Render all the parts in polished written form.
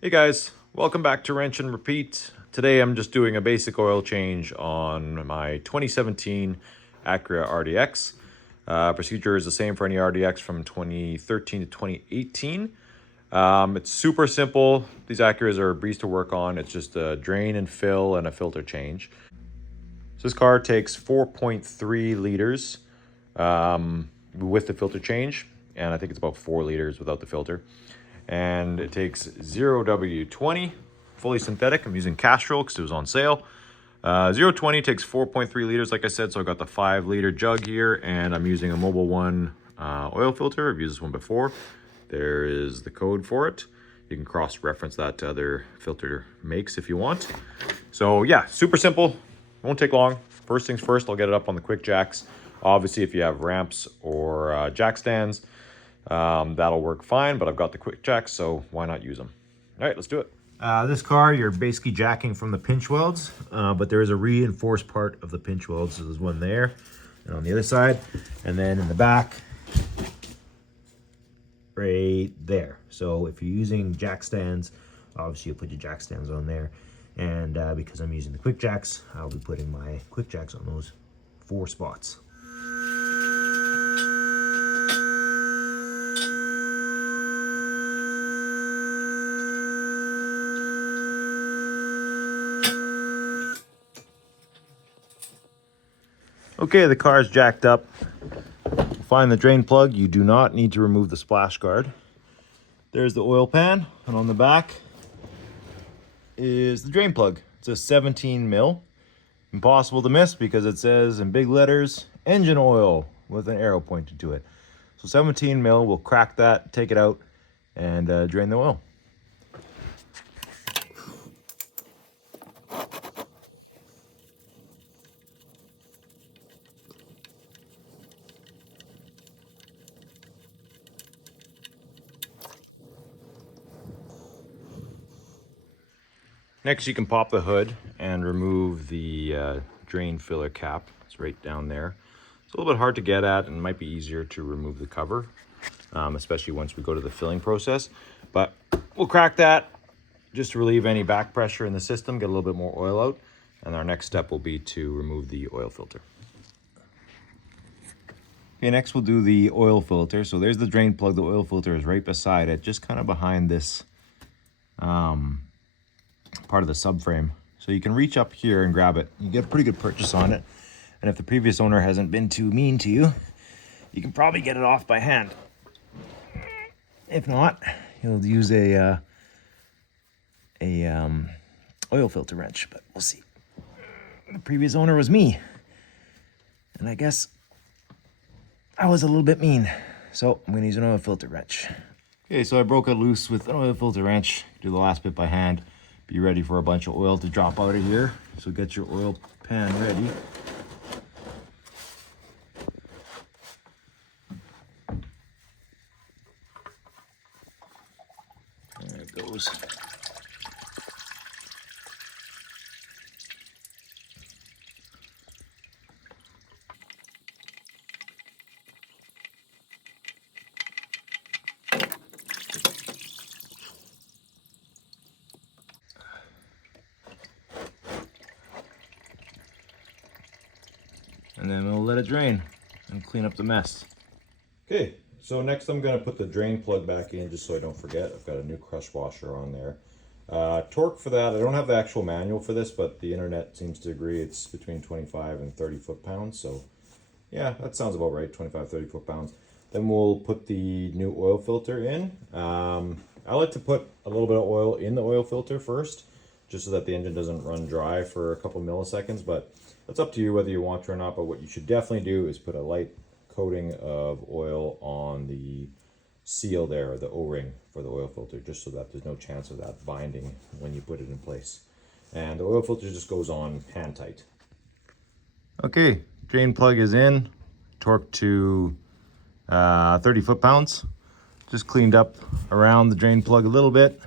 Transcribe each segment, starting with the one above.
Hey guys, welcome back to Wrench and Repeat. Today I'm just doing a basic oil change on my 2017 Acura RDX. Procedure is the same for any RDX from 2013 to 2018. It's super simple. These Acuras are a breeze to work on. It's just a drain and fill and a filter change. So this car takes 4.3 liters with the filter change, and I think it's about 4 liters without the filter. And it takes 0W20, fully synthetic. I'm using Castrol because it was on sale. 0-20 takes 4.3 liters, like I said, so I got the 5-liter jug here, and I'm using a Mobil 1 oil filter. I've used this one before. There is the code for it. You can cross-reference that to other filter makes if you want. So yeah, super simple. Won't take long. First things first, I'll get it up on the quick jacks. Obviously, if you have ramps or jack stands, that'll work fine, but I've got the quick jacks, so why not use them? All right, let's do it. This car, you're basically jacking from the pinch welds, but there is a reinforced part of the pinch welds. So there's one there and on the other side, and then in the back, right there. So if you're using jack stands, obviously you'll put your jack stands on there. And because I'm using the quick jacks, I'll be putting my quick jacks on those 4 spots. Okay, the car is jacked up. Find the drain plug. You do not need to remove the splash guard. There's the oil pan, and on the back is the drain plug. It's a 17 mil. Impossible to miss because it says in big letters, engine oil with an arrow pointed to it. So 17 mil, we'll crack that, take it out, and drain the oil. Next, you can pop the hood and remove the drain filler cap. It's right down there. It's a little bit hard to get at and might be easier to remove the cover, especially once we go to the filling process. But we'll crack that just to relieve any back pressure in the system, get a little bit more oil out. And our next step will be to remove the oil filter. Okay, next we'll do the oil filter. So there's the drain plug. The oil filter is right beside it, just kind of behind this part of the subframe. So you can reach up here and grab it. You get a pretty good purchase on it. And if the previous owner hasn't been too mean to you, you can probably get it off by hand. If not, you'll use a oil filter wrench, but we'll see. The previous owner was me, and I guess I was a little bit mean. So I'm gonna use an oil filter wrench. Okay, so I broke it loose with an oil filter wrench. Do the last bit by hand. Be ready for a bunch of oil to drop out of here. So get your oil pan ready. There it goes. And then we'll let it drain and clean up the mess. Okay, so next I'm gonna put the drain plug back in just so I don't forget. I've got a new crush washer on there. Torque for that, I don't have the actual manual for this, but the internet seems to agree it's between 25 and 30 foot-pounds. So yeah, that sounds about right, 25, 30 foot-pounds. Then we'll put the new oil filter in. I like to put a little bit of oil in the oil filter first, just so that the engine doesn't run dry for a couple milliseconds, but that's up to you whether you want to or not. But what you should definitely do is put a light coating of oil on the seal there, the O-ring for the oil filter, just so that there's no chance of that binding when you put it in place. And the oil filter just goes on hand tight. Okay, drain plug is in, torqued to 30 foot-pounds. Just cleaned up around the drain plug a little bit.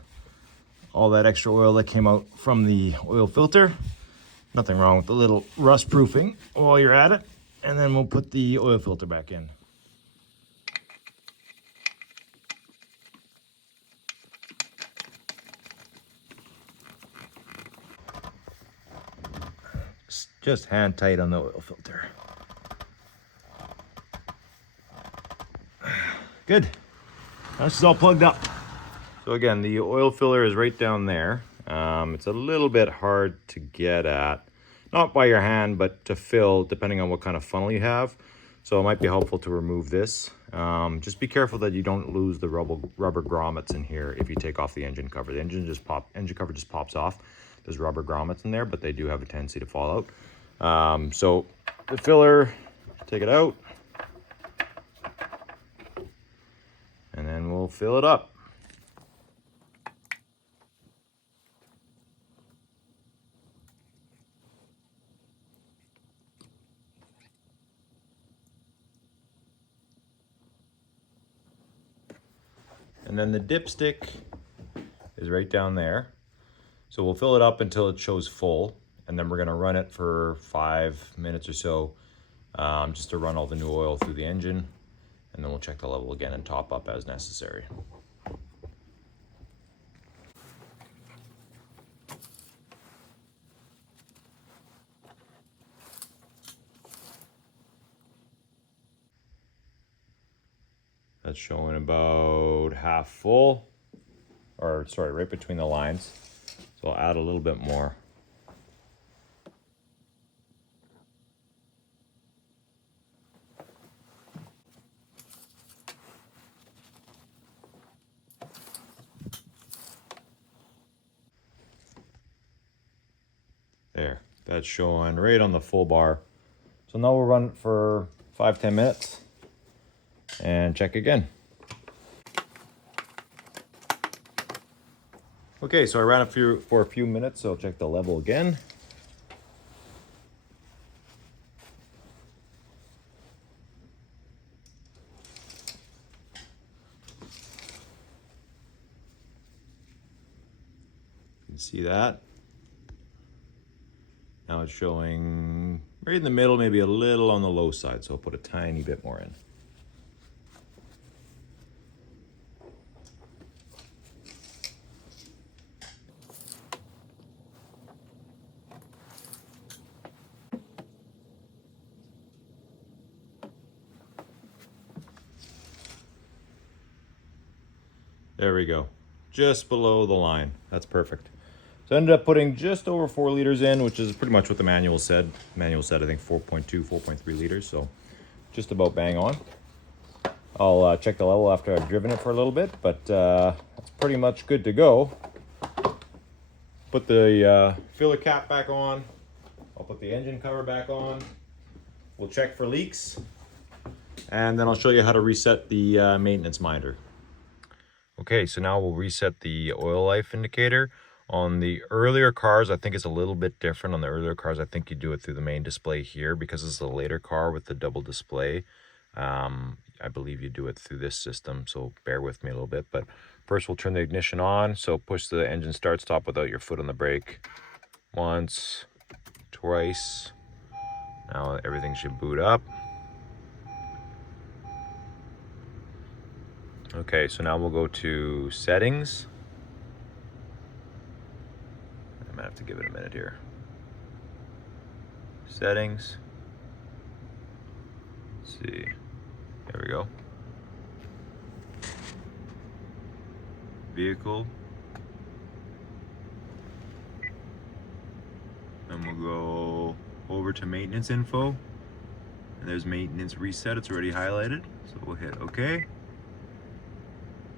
All that extra oil that came out from the oil filter. Nothing wrong with the little rust proofing while you're at it. And then we'll put the oil filter back in. just hand tight on the oil filter. Good. This is all plugged up. So again, the oil filler is right down there. It's a little bit hard to get at, not by your hand, but to fill depending on what kind of funnel you have. So it might be helpful to remove this. Just be careful that you don't lose the rubber grommets in here if you take off the engine cover. The engine cover just pops off. There's rubber grommets in there, but they do have a tendency to fall out. So the filler, take it out, and then we'll fill it up. And then the dipstick is right down there. So we'll fill it up until it shows full, and then we're gonna run it for 5 minutes or so, just to run all the new oil through the engine, and then we'll check the level again and top up as necessary. That's showing about half full, or sorry, right between the lines. So I'll add a little bit more. There, that's showing right on the full bar. So now we'll run it for 5-10 minutes and check again. Okay, so I ran it for a few minutes, so I'll check the level again. You can see that. Now it's showing right in the middle, maybe a little on the low side, so I'll put a tiny bit more in. There we go, just below the line. That's perfect. So I ended up putting just over 4 liters in, which is pretty much what the manual said. The manual said, I think 4.2, 4.3 liters, so just about bang on. I'll check the level after I've driven it for a little bit, but that's pretty much good to go. Put the filler cap back on. I'll put the engine cover back on. We'll check for leaks, and then I'll show you how to reset the maintenance minder. Okay, so now we'll reset the oil life indicator. On the earlier cars, I think it's a little bit different. On the earlier cars, I think you do it through the main display here, because it's a later car with the double display. I believe you do it through this system, so bear with me a little bit. But first we'll turn the ignition on. So push the engine start stop without your foot on the brake. Once, twice. Now everything should boot up. Okay, so now we'll go to settings. I might have to give it a minute here. Settings. Let's see. There we go. Vehicle. And we'll go over to maintenance info. And there's maintenance reset. It's already highlighted. So we'll hit OK.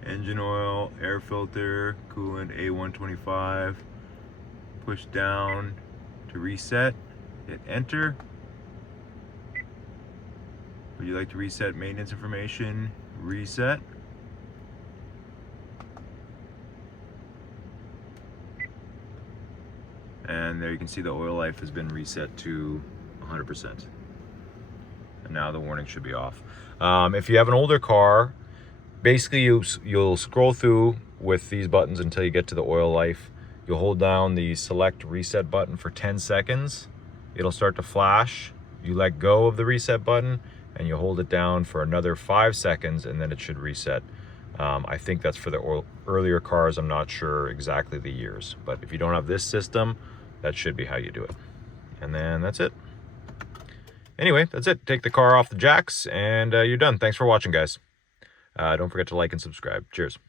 Engine oil, air filter, coolant, A125. Push down to reset. Hit enter. Would you like to reset maintenance information? Reset. And there you can see the oil life has been reset to 100%. And now the warning should be off. If you have an older car, basically you'll scroll through with these buttons until you get to the oil life. You'll hold down the select reset button for 10 seconds. It'll start to flash. You let go of the reset button and you hold it down for another 5 seconds, and then it should reset. I think that's for the earlier cars. I'm not sure exactly the years, but if you don't have this system, that should be how you do it. and then that's it. Anyway, that's it. Take the car off the jacks, and you're done. Thanks for watching, guys. Don't forget to like and subscribe. Cheers.